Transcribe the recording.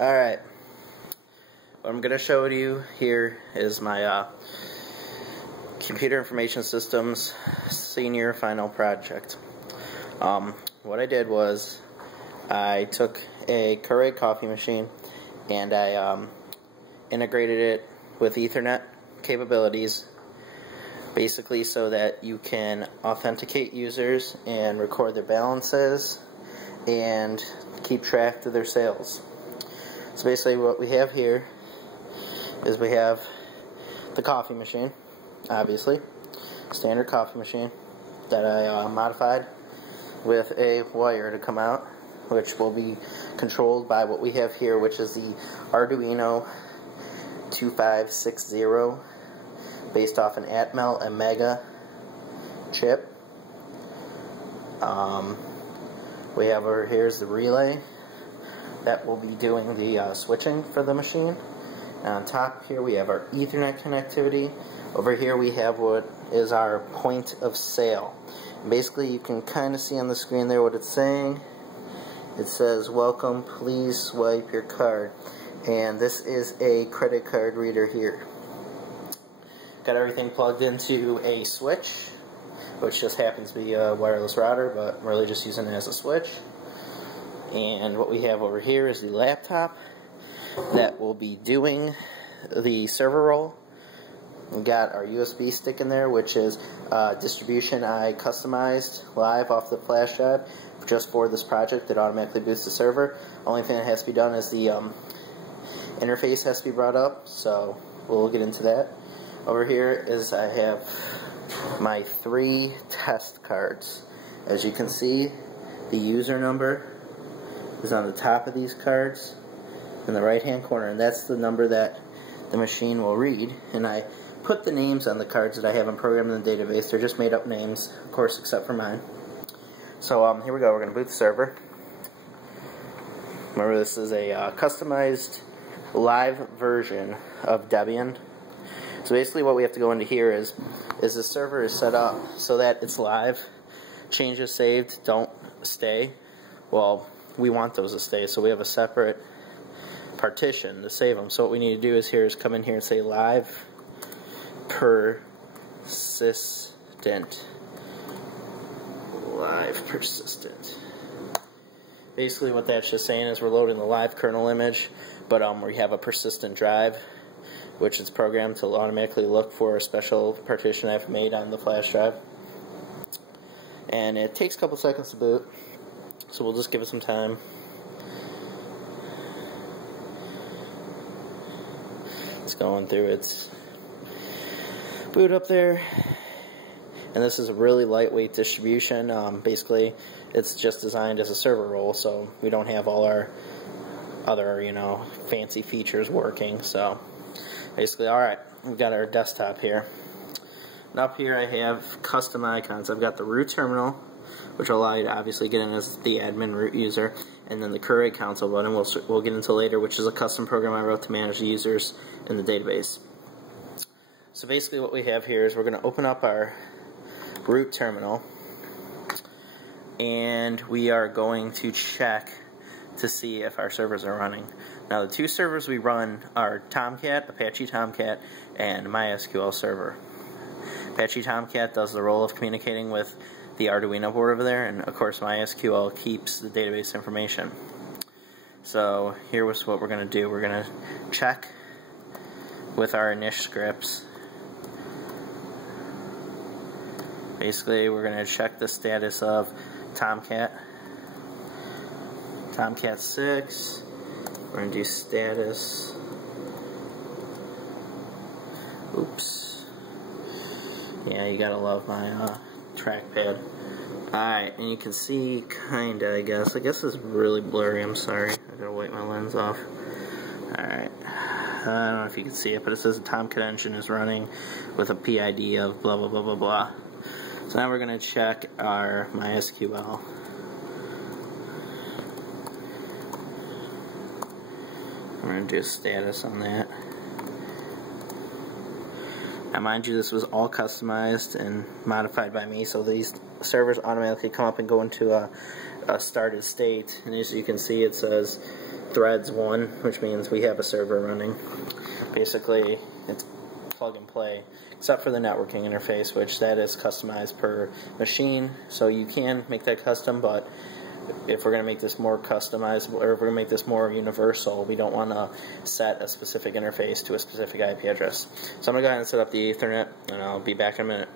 Alright, what I'm going to show you here is my Computer Information Systems Senior Final Project. What I did was I took a Keurig coffee machine and I integrated it with Ethernet capabilities, basically so that you can authenticate users and record their balances and keep track of their sales. So basically what we have here is we have the coffee machine, obviously, standard coffee machine that I modified with a wire to come out, which will be controlled by what we have here, which is the Arduino 2560 based off an Atmel Omega chip. We have over here is the relay that will be doing the switching for the machine. And on top here we have our Ethernet connectivity. Over here we have what is our point of sale. And basically you can kind of see on the screen there what it's saying. It says, "Welcome, please swipe your card." And this is a credit card reader here. Got everything plugged into a switch, which just happens to be a wireless router, but I'm really just using it as a switch. And what we have over here is the laptop that will be doing the server roll. We got our USB stick in there, which is distribution I customized live off the flash drive just for this project. It automatically boots the server. Only thing that has to be done is the interface has to be brought up, so we'll get into that. Over here is I have my 3 test cards. As you can see, the user number is on the top of these cards in the right hand corner, and that's the number that the machine will read. And I put the names on the cards that I haven't programmed in the database. They're just made up names, of course, except for mine. So here we go. We're going to boot the server. Remember, this is a customized live version of Debian. So basically what we have to go into here is the server is set up so that it's live. Changes saved don't stay. Well, we want those to stay, so we have a separate partition to save them. So what we need to do is come in here and say live persistent. Live persistent. Basically what that's just saying is we're loading the live kernel image, but we have a persistent drive, which is programmed to automatically look for a special partition I've made on the flash drive. And it takes a couple seconds to boot, so we'll just give it some time. It's going through its boot up there. And this is a really lightweight distribution. Basically, it's just designed as a server roll, so we don't have all our other, fancy features working. So basically, alright, we've got our desktop here. And up here I have custom icons. I've got the root terminal, which will allow you to obviously get in as the admin root user, and then the Keurig console button we'll get into later, which is a custom program I wrote to manage the users in the database. So basically what we have here is we're going to open up our root terminal, and we are going to check to see if our servers are running. Now the 2 servers we run are Tomcat, Apache Tomcat, and MySQL server. Apache Tomcat does the role of communicating with the Arduino board over there, and of course MySQL keeps the database information. So here's what we're going to do. We're going to check with our init scripts. Basically we're going to check the status of Tomcat 6. We're going to do status. Oops. Yeah, you gotta love my trackpad. Alright, and you can see kinda, I guess it's really blurry, I'm sorry. I gotta wipe my lens off. Alright. I don't know if you can see it, but it says the Tomcat engine is running with a PID of blah blah blah blah blah. So now we're gonna check our MySQL. We're going to do a status on that. Now mind you, this was all customized and modified by me, so these servers automatically come up and go into a started state, and as you can see it says threads 1, which means we have a server running. Basically it's plug and play, except for the networking interface, which that is customized per machine, so you can make that custom, but if we're going to make this more customizable, or if we're going to make this more universal, we don't want to set a specific interface to a specific IP address. So I'm going to go ahead and set up the Ethernet, and I'll be back in a minute.